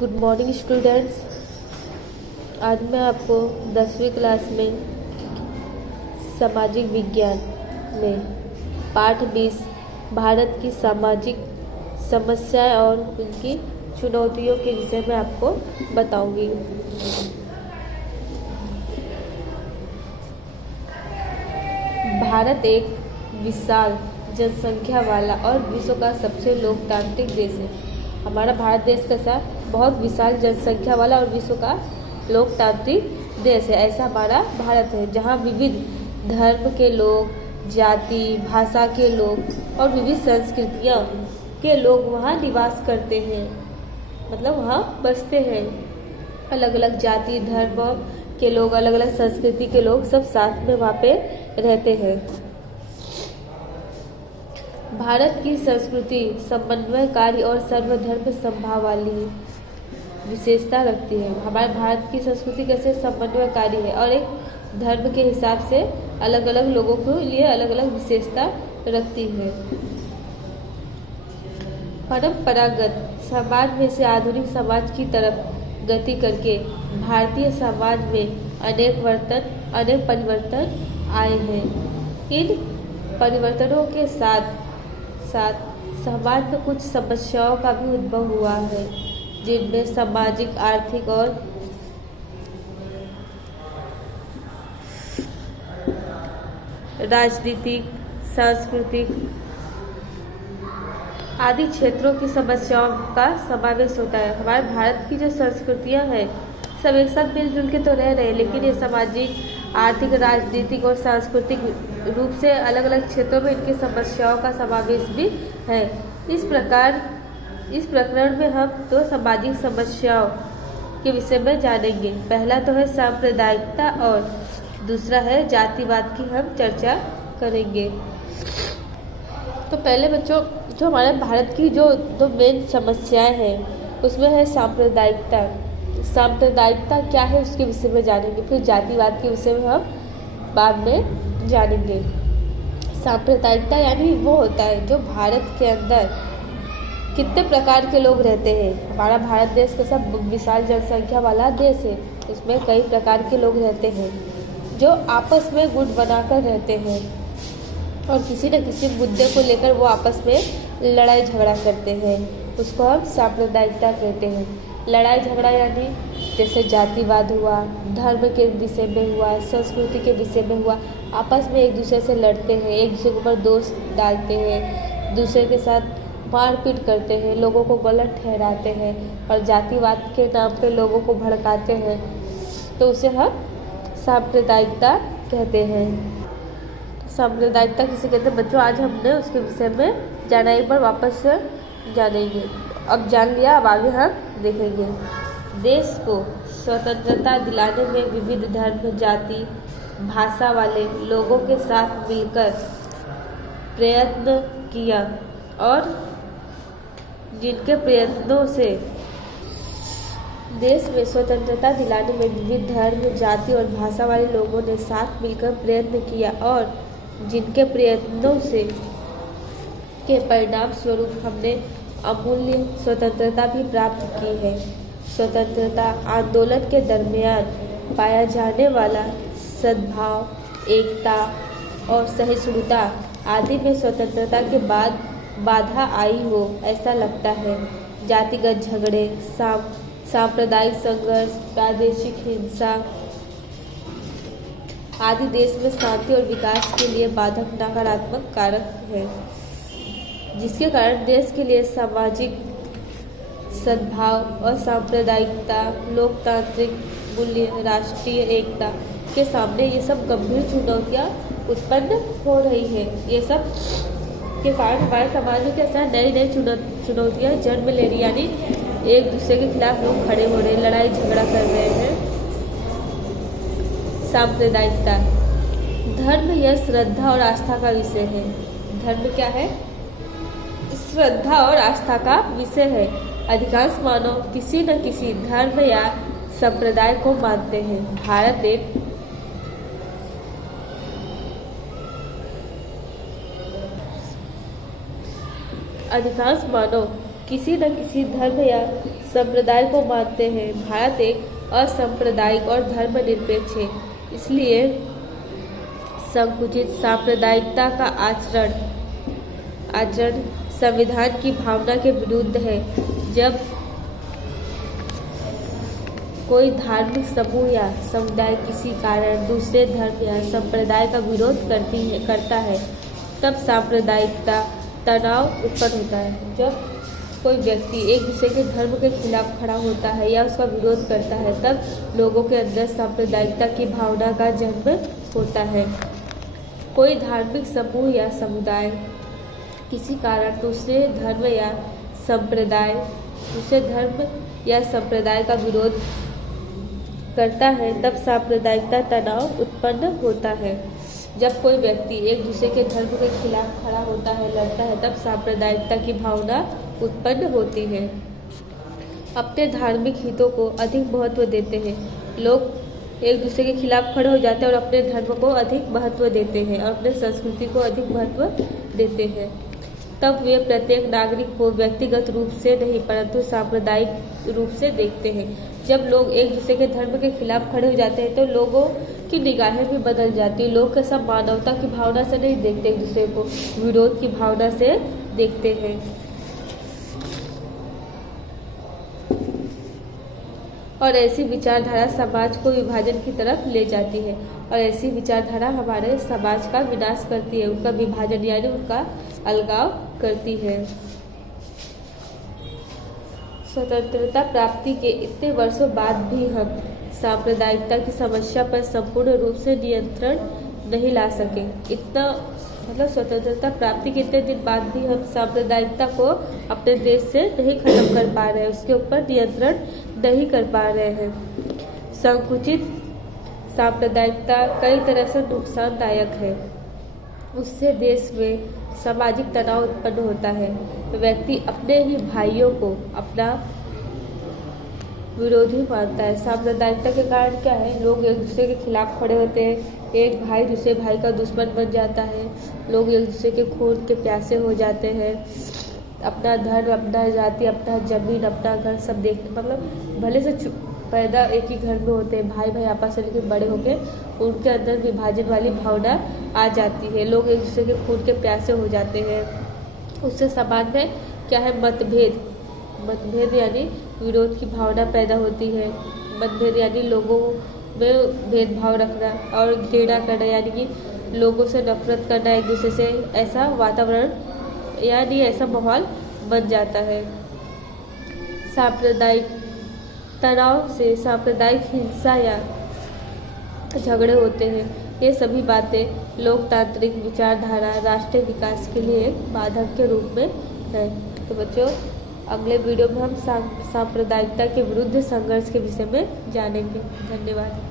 Good morning students. आज मैं आपको 10वीं क्लास में सामाजिक विज्ञान में पाठ 20 भारत की सामाजिक समस्याएं और उनकी चुनौतियों के विषय में आपको बताऊंगी। भारत एक विशाल जनसंख्या वाला और विश्व का सबसे लोकतांत्रिक देश है। हमारा भारत देश कैसा बहुत विशाल जनसंख्या वाला और विश्व का लोकतांत्रिक देश है। ऐसा हमारा भारत है जहाँ विविध धर्म के लोग, जाति, भाषा के लोग और विविध संस्कृतियाँ के लोग वहाँ निवास करते हैं, मतलब वहाँ बसते हैं। अलग अलग जाति धर्म के लोग, अलग अलग संस्कृति के लोग सब साथ में वहाँ पे रहते हैं। भारत की संस्कृति समन्वयकारी और सर्वधर्म समभाव वाली विशेषता रखती है। हमारे भारत की संस्कृति कैसे समन्वयकारी है और एक धर्म के हिसाब से अलग अलग लोगों के लिए अलग अलग विशेषता रखती है। परंपरागत समाज में से आधुनिक समाज की तरफ गति करके भारतीय समाज में अनेक परिवर्तन आए हैं। इन परिवर्तनों के साथ साथ समाज में कुछ समस्याओं का भी उद्भव हुआ है, जिनमें सामाजिक, आर्थिक और राजनीतिक, सांस्कृतिक आदि क्षेत्रों की समस्याओं का समावेश होता है। हमारे भारत की जो संस्कृतियां हैं सब एक साथ मिलजुल के तो रह रहे हैं, लेकिन ये सामाजिक, आर्थिक, राजनीतिक और सांस्कृतिक रूप से अलग अलग क्षेत्रों में इनकी समस्याओं का समावेश भी है। इस प्रकरण में हम दो सामाजिक समस्याओं के विषय में जानेंगे। पहला तो है सांप्रदायिकता और दूसरा है जातिवाद की हम चर्चा करेंगे। तो पहले बच्चों, जो हमारे भारत की जो दो मेन समस्याएं हैं उसमें है सांप्रदायिकता। सांप्रदायिकता क्या है उसके विषय में जानेंगे, फिर जातिवाद के विषय में हम बाद में जानेंगे। सांप्रदायिकता यानी वो होता है जो भारत के अंदर कितने प्रकार के लोग रहते हैं। हमारा भारत देश कैसा विशाल जनसंख्या वाला देश है, उसमें कई प्रकार के लोग रहते हैं जो आपस में गुट बनाकर रहते हैं और किसी न किसी मुद्दे को लेकर वो आपस में लड़ाई झगड़ा करते हैं। उसको हम सांप्रदायिकता कहते हैं। लड़ाई झगड़ा यानी जैसे जातिवाद हुआ, धर्म के विषय में हुआ, संस्कृति के विषय में हुआ, आपस में एक दूसरे से लड़ते हैं, एक दूसरे के ऊपर दोष डालते हैं, दूसरे के साथ मारपीट करते हैं, लोगों को गलत ठहराते हैं और जातिवाद के नाम पे लोगों को भड़काते हैं, तो उसे हम सांप्रदायिकता कहते हैं। सांप्रदायिकता किसे कहते हैं बच्चों, आज हमने उसके विषय में जाना, एक बार वापस से जानेंगे। अब जान लिया, अब आगे हम देखेंगे। देश को स्वतंत्रता दिलाने में विविध धर्म, जाति, भाषा वाले लोगों के साथ मिलकर प्रयत्न किया और जिनके प्रयत्नों से देश में स्वतंत्रता दिलाने में विविध धर्म, जाति और भाषा वाले लोगों ने साथ मिलकर प्रयत्न किया और जिनके प्रयत्नों से के परिणाम स्वरूप हमने अमूल्य स्वतंत्रता भी प्राप्त की है। स्वतंत्रता आंदोलन के दरमियान पाया जाने वाला सद्भाव, एकता और सहिष्णुता आदि में स्वतंत्रता के बाद बाधा आई हो ऐसा लगता है। जातिगत झगड़े, सांप्रदायिक संघर्ष, प्रादेशिक हिंसा आदि देश में शांति और विकास के लिए बाधक नकारात्मक कारक है, जिसके कारण देश के लिए सामाजिक सद्भाव और सांप्रदायिकता, लोकतांत्रिक मूल्य, राष्ट्रीय एकता के सामने ये सब गंभीर चुनौतियाँ उत्पन्न हो रही है। ये सब के कारण हमारे समाज में कैसा नई नई चुनौतियाँ जन्म ले रही, यानी एक दूसरे के खिलाफ लोग खड़े हो रहे हैं, लड़ाई झगड़ा कर रहे हैं। सांप्रदायिकता, धर्म यह श्रद्धा और आस्था का विषय है। धर्म क्या है? श्रद्धा और आस्था का विषय है। अधिकांश मानव किसी न किसी धर्म या संप्रदाय को मानते हैं। भारत एक अधिकांश मानव किसी न किसी धर्म या संप्रदाय को मानते हैं। भारत एक असांप्रदायिक और धर्मनिरपेक्ष है, इसलिए संकुचित सांप्रदायिकता का आचरण संविधान की भावना के विरुद्ध है। जब कोई धार्मिक समूह या समुदाय किसी कारण दूसरे धर्म या संप्रदाय का विरोध करता है, तब सांप्रदायिकता तनाव उत्पन्न होता है। जब कोई व्यक्ति एक दूसरे के धर्म के खिलाफ खड़ा होता है या उसका विरोध करता है, तब लोगों के अंदर सांप्रदायिकता की भावना का जन्म होता है। कोई धार्मिक समूह या समुदाय किसी कारण दूसरे धर्म या संप्रदाय का विरोध करता है, तब सांप्रदायिकता तनाव उत्पन्न होता है। जब कोई व्यक्ति एक दूसरे के धर्म के खिलाफ खड़ा होता है, लड़ता है, तब सांप्रदायिकता की भावना उत्पन्न होती है। अपने धार्मिक हितों को अधिक महत्व देते हैं। लोग एक दूसरे के खिलाफ खड़े हो जाते हैं और अपने धर्म को अधिक महत्व देते हैं और अपने संस्कृति को अधिक महत्व देते हैं। तब वे प्रत्येक नागरिक को व्यक्तिगत रूप से नहीं परंतु सांप्रदायिक रूप से देखते हैं। जब लोग एक दूसरे के धर्म के खिलाफ खड़े हो जाते हैं तो लोगों की निगाहें भी बदल जाती है। लोग सब मानवता की भावना से नहीं देखते, एक दूसरे को विरोध की भावना से देखते हैं। और ऐसी विचारधारा समाज को विभाजन की तरफ ले जाती है और ऐसी विचारधारा हमारे समाज का विनाश करती है, उनका विभाजन यानी उनका अलगाव करती है। स्वतंत्रता प्राप्ति के इतने वर्षों बाद भी हम सांप्रदायिकता की समस्या पर संपूर्ण रूप से नियंत्रण नहीं ला सके। स्वतंत्रता प्राप्ति के इतने दिन बाद भी हम सांप्रदायिकता को अपने देश से नहीं खत्म कर पा रहे हैं, उसके ऊपर नियंत्रण नहीं कर पा रहे हैं। संकुचित सांप्रदायिकता कई तरह से नुकसानदायक है। उससे देश में सामाजिक तनाव उत्पन्न होता है। व्यक्ति अपने ही भाइयों को अपना विरोधी मानता है। सांप्रदायिकता के कारण क्या है, लोग एक दूसरे के खिलाफ खड़े होते हैं, एक भाई दूसरे भाई का दुश्मन बन जाता है, लोग एक दूसरे के खून के प्यासे हो जाते हैं। अपना धर्म, अपना जाति, अपना जमीन, अपना घर सब देखते, भले से पैदा एक ही घर में होते हैं, भाई भाई आपस में, लेकिन बड़े होके उनके अंदर विभाजन वाली भावना आ जाती है। लोग एक दूसरे के खून के प्यासे हो जाते हैं। उससे समाज में क्या है, मतभेद यानी विरोध की भावना पैदा होती है। मतभेद यानी लोगों में भेदभाव रखना और घृणा करना, यानी कि लोगों से नफरत करना एक दूसरे से, ऐसा वातावरण यानी ऐसा माहौल बन जाता है। सांप्रदायिक तनाव से सांप्रदायिक हिंसा या झगड़े होते हैं। ये सभी बातें लोकतांत्रिक विचारधारा राष्ट्रीय विकास के लिए एक बाधक के रूप में है। तो बच्चों, अगले वीडियो में हम सांप्रदायिकता के विरुद्ध संघर्ष के विषय में जानेंगे। धन्यवाद।